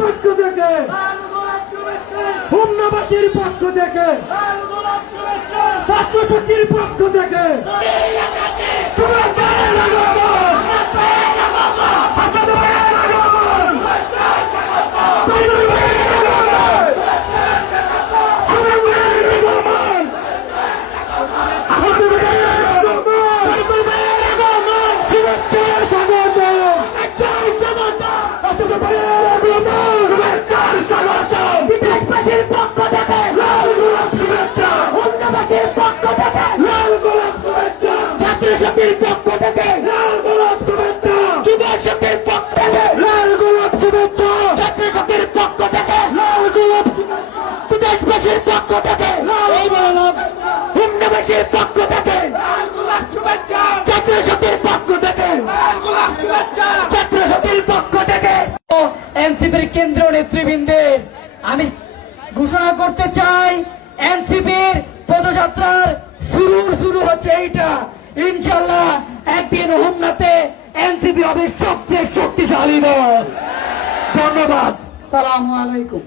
পক্ষ থেকে হোমনাবাসীর পক্ষ থেকে ছাত্র শক্তির পক্ষ থেকে শুভেচ্ছা জাতির পক্ষ থেকে লাল গোলাপ শুভেচ্ছা, যুব শক্তির পক্ষ থেকে লাল গোলাপ শুভেচ্ছা, জাতির শক্তির পক্ষ থেকে লাল গোলাপ শুভেচ্ছা, দেশবাসীর পক্ষ থেকে লাল গোলাপ, হোমনাবাসীর পক্ষ থেকে লাল গোলাপ শুভেচ্ছা, ছাত্র শক্তির পক্ষ থেকে লাল গোলাপ শুভেচ্ছা, ছাত্র শক্তির পক্ষ থেকে এনসিপির কেন্দ্রীয় নেতৃবৃন্দের আমি ঘোষণা করতে চাই, এনসিপির পদযাত্রার শুরু হচ্ছে এইটা। ইনশাল্লাহ একদিন হোমনাতে এনসিপি হবে সবচেয়ে শক্তিশালী দল। ধন্যবাদ। সালামু আলাইকুম।